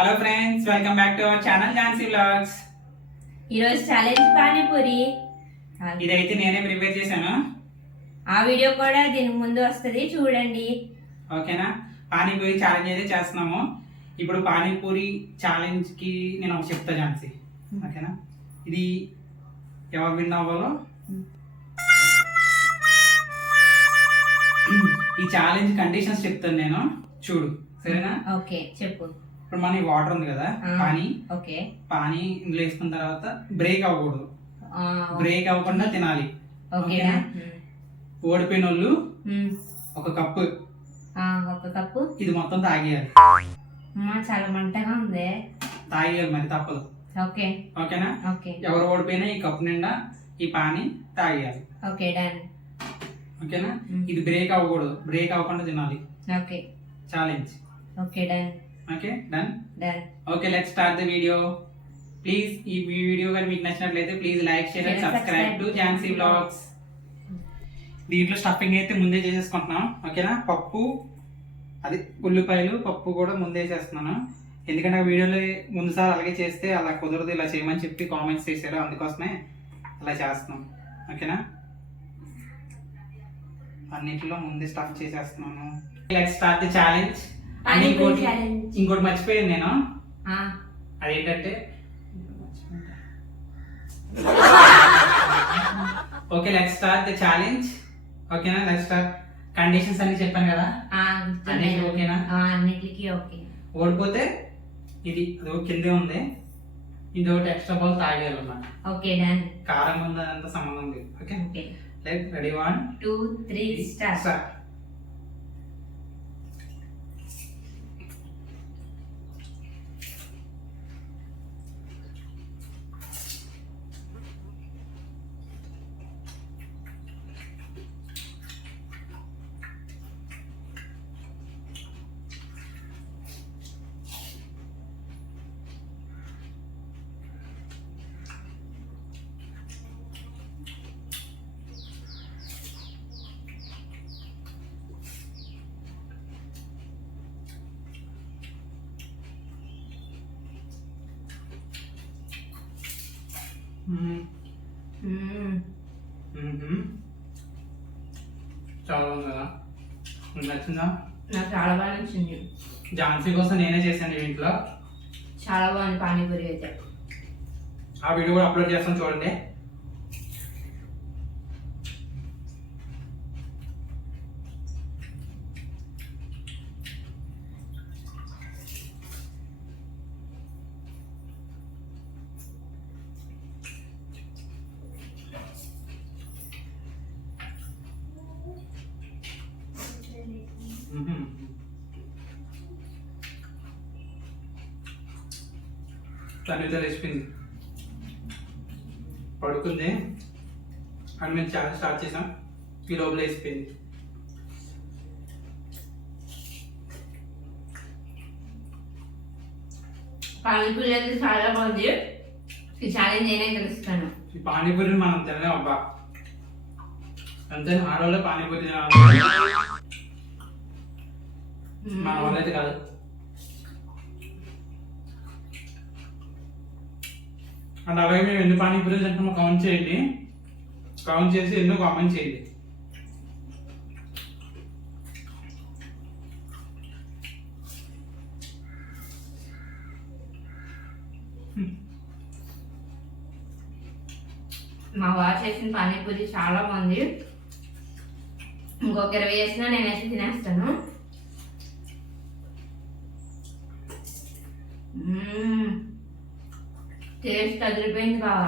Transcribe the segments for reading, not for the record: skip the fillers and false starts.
Hello friends, welcome back to our channel Jhansi vlogs. ఈరోజు challenge panipuri. ఇదైతే నేనే ప్రిపేర్ చేశాను. ఆ వీడియో కూడా దీనికి ముందు వస్తుంది, చూడండి. ఓకేనా? పానీపూరి ఛాలెంజ్ అయితే చేస్తున్నాము. ఇప్పుడు పానీపూరి ఛాలెంజ్ కి నేను ఒకటి చెప్తా ఝాన్సీ. ఓకేనా? ఇది ఎవరు విన్ అవ్వాలో ఈ ఛాలెంజ్ కండిషన్స్ చెప్తాను నేను, చూడు. సరేనా? ఓకే, చెప్పు. ఇప్పుడు మన వాటర్ ఉంది కదా, పానీ. ఓకే. పానీ ఇందులో వేసుకున్న తర్వాత బ్రేక్ అవ్వకూడదు, బ్రేక్ అవ్వకుండా తినాలి. ఓకేనా? ఓడిపోయిన వాళ్ళు ఒక కప్పు ఇది మొత్తం తాగేయాలి. చాలా మంటగా ఉంది. తాగేయాలి, మరి తప్పదు. ఓకే. ఓకేనా? ఓకే. ఎవరు ఓడిపోయినా ఈ కప్పు నిండా ఈ పానీ తాగేయాలి. Okay, done. ఓకేనా? ఇది బ్రేక్ అవ్వకూడదు, బ్రేక్ అవ్వకుండా తినాలి. Okay. Challenge. Okay, done. Okay, done. Done. Okay, let's start the video. Please ఈ వీడియో కానీ మీకు నచ్చినట్లయితే please like, share and subscribe to Jhansi vlogs. దీంట్లో స్టఫింగ్ అయితే ముందే చేసేసుకుంటున్నాం. ఓకేనా? పప్పు, అది ఉల్లిపాయలు, పప్పు కూడా ముందే చేస్తున్నాను. ఎందుకంటే ఆ వీడియోలో ముందుసారి అలాగే చేస్తే అలా కుదరదు, ఇలా చేయమని చెప్పి కామెంట్స్ చేశారు, అందుకోసమే అలా చేస్తున్నాం. ఓకేనా? అన్నిటిలో ముందే స్టఫ్ చేసేస్తున్నాను. Let's start the challenge. ఇంకోటి మర్చిపోయాను నేను. అదేంటంటే okay, let's start the challenge. ఓకేనా? Let's start. కండిషన్స్ అన్ని చెప్పాను కదా, ఓకేనా? అన్నిటికీ ఓకే. ఓడిపోతే ఇది అదో కిందే ఉంది, ఇది ఒకటి ఎక్స్ట్రా బాల్ తాగేయాలన్నమాట. Okay, done. కారం ఉంది, అంత సంబంధం లేదు. Okay, okay. Let ready 1 2 3 start. చాలా బాగుంది కదా, నచ్చిందా? నాకు చాలా బాగా నచ్చింది. ఝాన్సీ కోసం నేనే చేశాను ఇంట్లో. చాలా బాగుంది పానీపూరి అయితే. ఆ వీడియో కూడా అప్లోడ్ చేస్తాను, చూడండి. తను లేచిపోయింది, పడుకుంది. అని మేము చాలా స్టార్ట్ చేసాం, ఈ లోపల వేసిపోయింది. పానీపూరి అయితే చాలా బాగుంది. ఈ ఛాలెంజ్ నేనే గెలుస్తాను. ఈ పానీపూరిని మనం తినలేం అబ్బా, అంతే. ఆడవాళ్ళే పానీపూరి తినాలి, మన వాళ్ళైతే కాదు. అండ్ అలాగే మేము ఎన్ని పానీపూరి తింటామో కౌంట్ చేయండి, కౌంట్ చేసి ఎన్నో కామెంట్ చేయండి. మా వారు చేసిన పానీపూరి చాలా బాగుంది. ఇంకొక 20 వేసినా నేనైతే తినేస్తాను. టేస్ట్ అదిరిపోయింది బావా.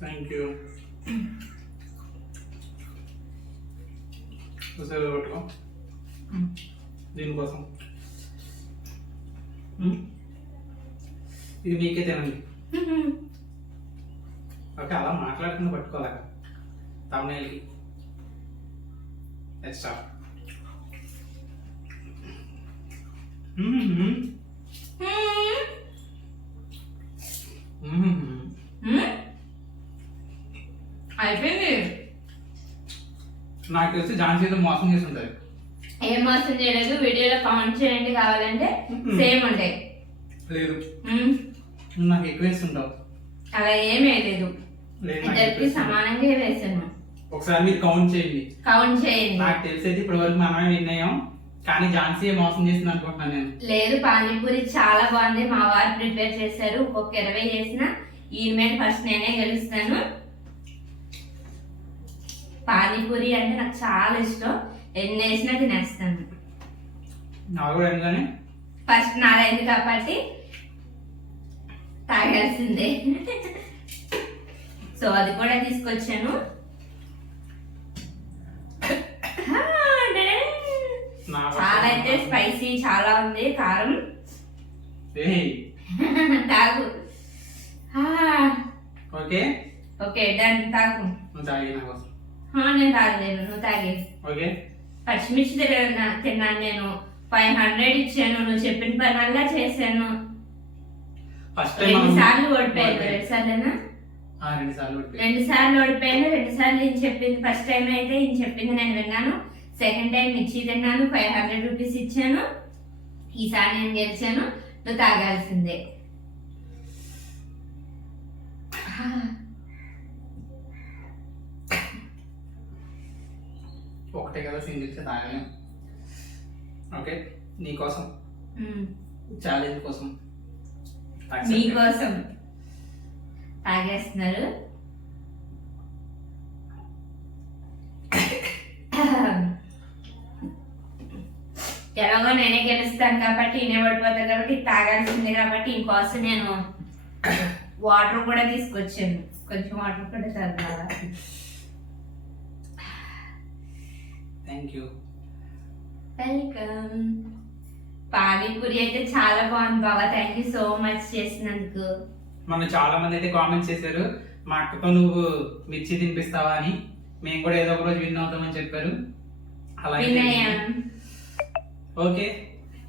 Thank you. పట్టుకో దీనికోసం, ఇది మీకే తినండి. ఓకే, అలా మాట్లాడుకుని పట్టుకోలేక తమ్ముళ్ళకి. ఎక్స్ట్రా అయిపోయింది. నాకు తెలిసి ఝాన్సీ మోసం చేసి ఉంటుంది. ఏం మోసం చేయలేదు. వీడియోలో కామెంట్ చేయండి కావాలంటే, సేమ్ ఉంటాయి. లేదు ఉమ్, నాకు ఎక్కువ వేస్తుంటావు. అలా ఏం వేయలేదు, లేదు నాకు ఇద్దరికి ఎక్కువ వేస్తుంటావు. సమానంగా వేసాను. ఒకసారి మీరు కౌంట్ చేయండి. కౌంట్ చేయండి. నాకు తెలిసేది ఇప్పటి వరకు మనమే నిర్ణయం, కానీ ఝాన్సీ మోసం చేసింది అనుకుంటున్నాను నేను. లేదు, పానీపూరి చాలా బాగుంది. మా వారు ప్రిపేర్ చేశారు. ఒక్కొక్క 20 చేసిన ఈ మీద ఫస్ట్ నేనే గెలుస్తాను. పానీపూరి అంటే నాకు చాలా ఇష్టం. ఎన్ని వేసినా తినేస్తాను. నాకు కూడా ఎందుకని ఫస్ట్ నాదైంది కాబట్టి తాగాల్సిందే. సో అది కూడా తీసుకొచ్చాను. నా చాలా అయితే స్పైసీ చాలా ఉంది, కారం. ఏయ్, తాగు. ఓకే ఓకే డన్, తాగు. నువ్వు తాగి నా కోసం. నేను తాగలేను, నువ్వు తాగే. ఓకే పచ్చిమిర్చి తిన్నాను నేను. 500 ఇచ్చాను. నువ్వు చెప్పిన పనల్లా చేశాను. ఫస్ట్ టైం 2 సార్లు ఓడిపోయాను. 2 సార్లేనా? 2 సార్లు ఓడిపోయాను. 2 సార్లు ఓడిపోయాను. 2 సార్లు ఈయన చెప్పింది ఫస్ట్ టైం అయితే ఈయన చెప్పింది నేను విన్నాను. సెకండ్ టైం మిర్చి తిన్నాను. 500 రూపీస్ ఇచ్చాను. ఈసారి నేను గెలిచాను. నువ్వు తాగాల్సిందే. ఒకటే కదా సింగిల్ తాగలేం. ఓకే నీకోసం, ఛాలెంజ్ కోసం మీకోసం తాగేస్తున్నారు. ఎలాగో నేనే గెలుస్తాను కాబట్టి ఈయన పడిపోతారు కాబట్టి తాగాల్సిందే కాబట్టి ఇంకోసం నేను వాటర్ కూడా తీసుకొచ్చాను. కొంచెం వాటర్ కూడా తాగాల. Thank you. వెల్కమ్. పానీపూరి అయితే చాలా బాగుంది బాబా. థ్యాంక్ యూ సో మచ్ చేసినందుకు. మన చాలా మంది అయితే కామెంట్స్ చేశారు, మా అక్కతో నువ్వు మిర్చి తినిపిస్తావా అని. మేము కూడా ఏదో ఒక రోజు విన్ అవుతామని చెప్పారు. అలాగే వినయం. ఓకే,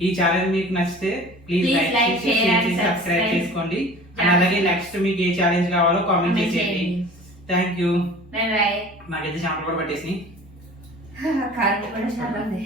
ఈ ఛాలెంజ్ మీకు నచ్చితే ప్లీజ్ Please లైక్ చేసి సబ్స్క్రైబ్ చేసుకోండి. అండ్ అలాగే నెక్స్ట్ మీకు ఏ ఛాలెంజ్ కావాలో కామెంట్ చేసేయండి. Thank you. By by. నాకైతే చెమటలు కూడా పట్టేసి. కారం కూడా చాలా ఉంది.